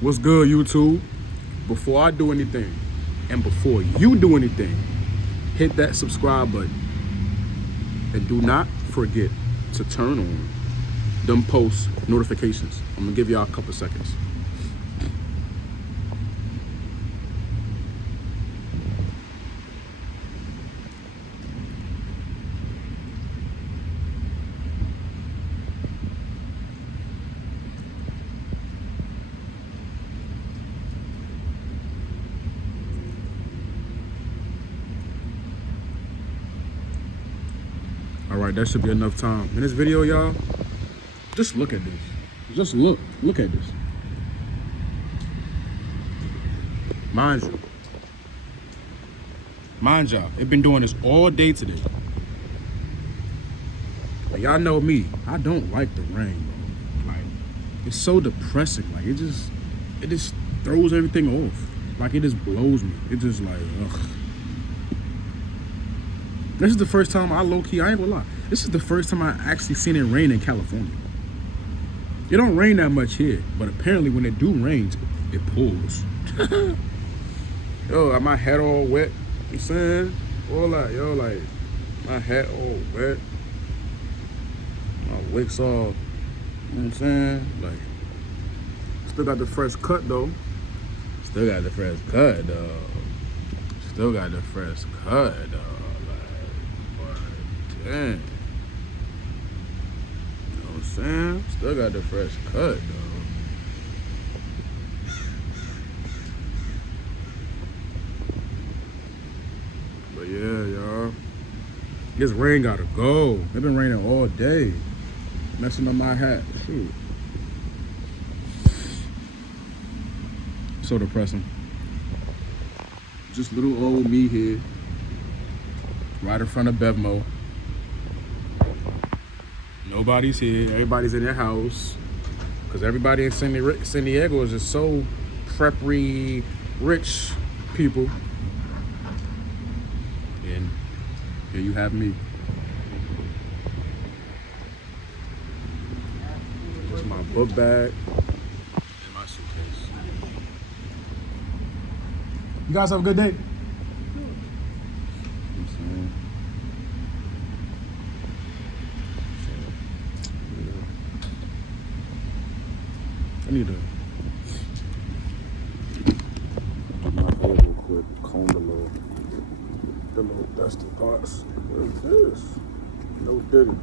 What's good, YouTube? Before I do anything, and before you do anything, hit that subscribe button. And do not forget to turn on them post notifications. I'm gonna give y'all a couple seconds. All right, that should be enough time. In this video, y'all, just look at this. Just look at this. Mind y'all, it been doing this all day today. Like, y'all know me, I don't like the rain, bro. Like, it's so depressing. Like, it just throws everything off. Like, it just blows me. It just like, ugh. This is the first time I ain't gonna lie. This is the first time I actually seen it rain in California. It don't rain that much here, but apparently when it do rain, it pours. Yo, got my hat all wet. You know what I'm saying? All that, yo, like, my hat all wet. My wicks all, you know what I'm saying? Like, still got the fresh cut, though. Still got the fresh cut, though. Damn. You know what I'm saying? Still got the fresh cut, though. But yeah, y'all. This rain gotta go. It been raining all day. Messing up my hat. Shoot. So depressing. Just little old me here. Right in front of Bevmo. Nobody's here. Everybody's in their house. Because everybody in San Diego is just so preppery, rich people. And here you have me. Just my book bag and my suitcase. You guys have a good day. I need to do my hair real quick, comb the little dusty parts. What is this? No digging.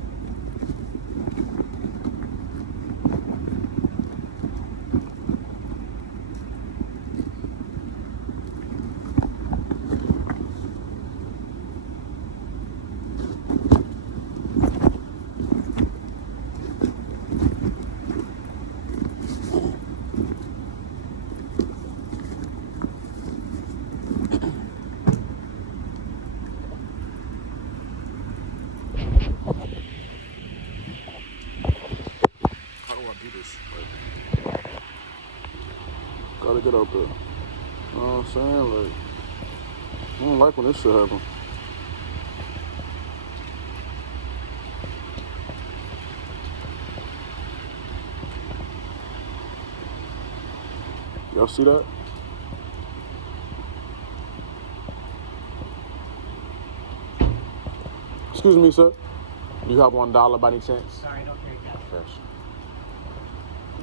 Gotta get out there. You know what I'm saying? Like, I don't like when this shit happen. Y'all see that? Excuse me, sir. Do you have $1 by any chance? Sorry, don't take that. Yes.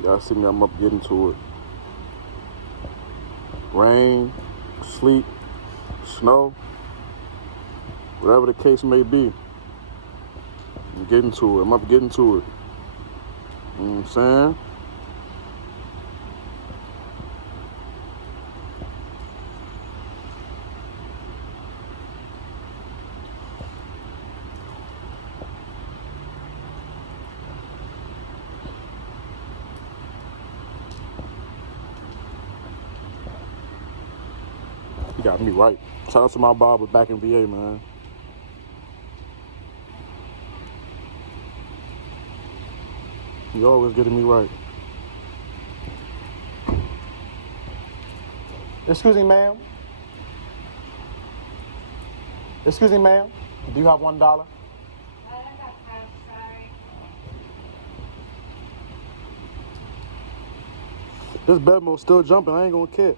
Y'all see me, I'm up getting to it. Rain, sleet, snow, whatever the case may be, I'm getting to it. I'm up getting to it. You know what I'm saying? You got me right. Shout out to my barber back in VA, man. You always getting me right. Excuse me, ma'am. Excuse me, ma'am. Do you have $1? I don't got cash, sorry. This Bedmo's still jumping. I ain't gonna care.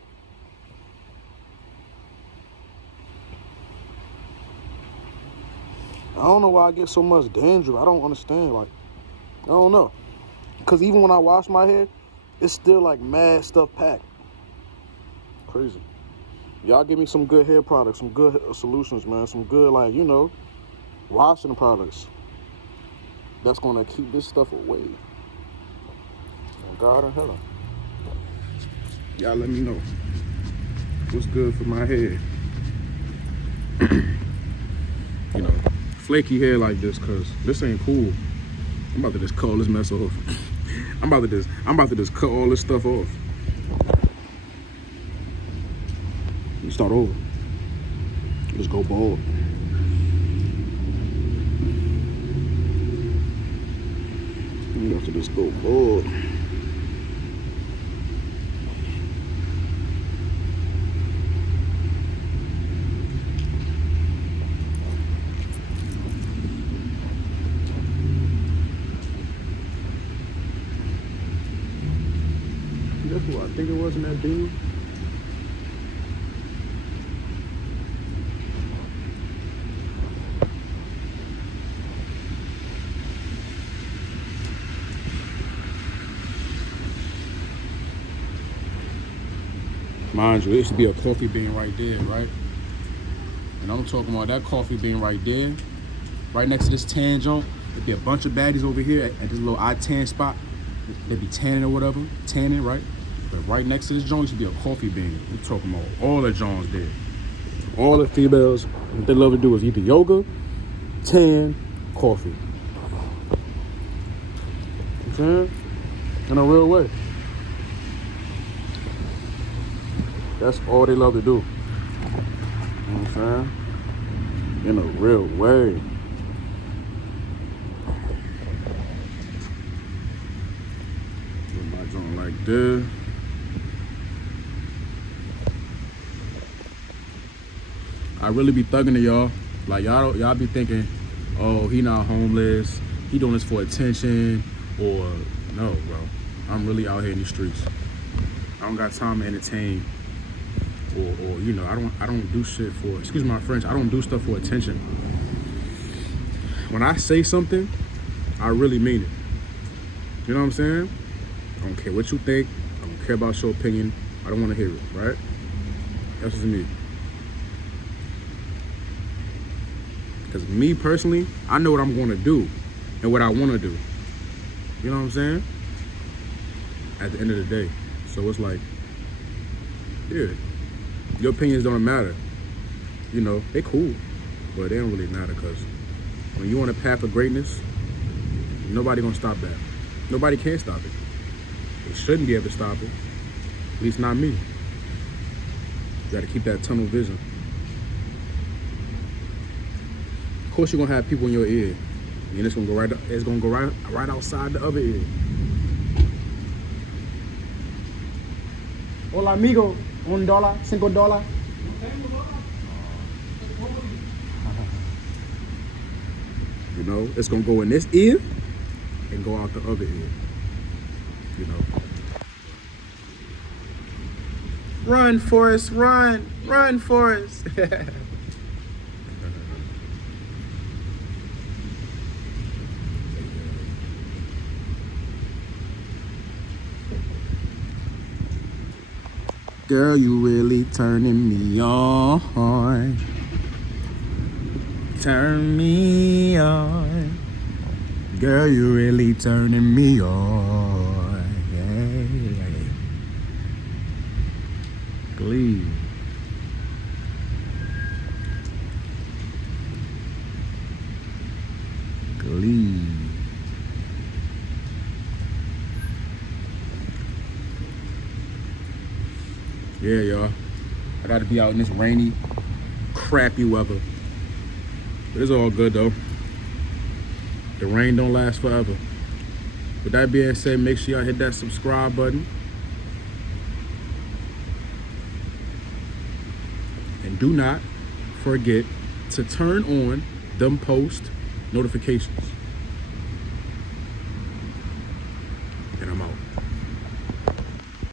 I don't know why I get so much dandruff. I don't understand. Like, I don't know. Because even when I wash my hair, it's still like mad stuff packed. Crazy. Y'all give me some good hair products, some good solutions, man. Some good, like, you know, washing products. That's going to keep this stuff away. Oh, God in heaven. Y'all let me know what's good for my hair. You know, flaky hair like this, cause this ain't cool. I'm about to just cut all this mess off. I'm about to just cut all this stuff off. Let me start over. Let's go bald. You have to just go bald. That's who I think it was in that beam. Mind you, it should be a coffee bean right there, right? And I'm talking about that coffee bean right there. Right next to this tan joint, there'd be a bunch of baddies over here at this little eye tan spot. They'd be tanning or whatever, tanning, right? But right next to this joint should be a coffee bean. We're talking about all the joints there. All the females, what they love to do is either yoga, tan, coffee. You know what I'm saying? In a real way. That's all they love to do. You know what I'm saying? In a real way. Put my joint like this. I really be thugging to y'all. Like y'all be thinking, oh, he not homeless. He doing this for attention. Or no, bro. I'm really out here in the streets. I don't got time to entertain. Or you know, I don't do shit for, excuse my French, I don't do stuff for attention. When I say something, I really mean it. You know what I'm saying? I don't care what you think. I don't care about your opinion. I don't want to hear it, right? That's just me. Because me personally, I know what I'm going to do and what I want to do. You know what I'm saying? At the end of the day. So it's like, yeah, your opinions don't matter. You know, they cool, but they don't really matter, because when you're on a path of greatness, nobody gonna stop that. Nobody can stop it. They shouldn't be able to stop it. At least not me. You gotta keep that tunnel vision. Of course, you're gonna have people in your ear, and it's gonna go right outside the other ear. Hola, amigo. $1, $5. You know, it's gonna go in this ear and go out the other ear. You know. Run, Forrest, run. Run, Forrest. Girl, you really turning me on. Turn me on. Girl, you really turning me on. Yeah. Glee. Glee. Yeah, y'all. I gotta be out in this rainy, crappy weather. But it's all good though. The rain don't last forever. With that being said, make sure y'all hit that subscribe button. And do not forget to turn on them post notifications.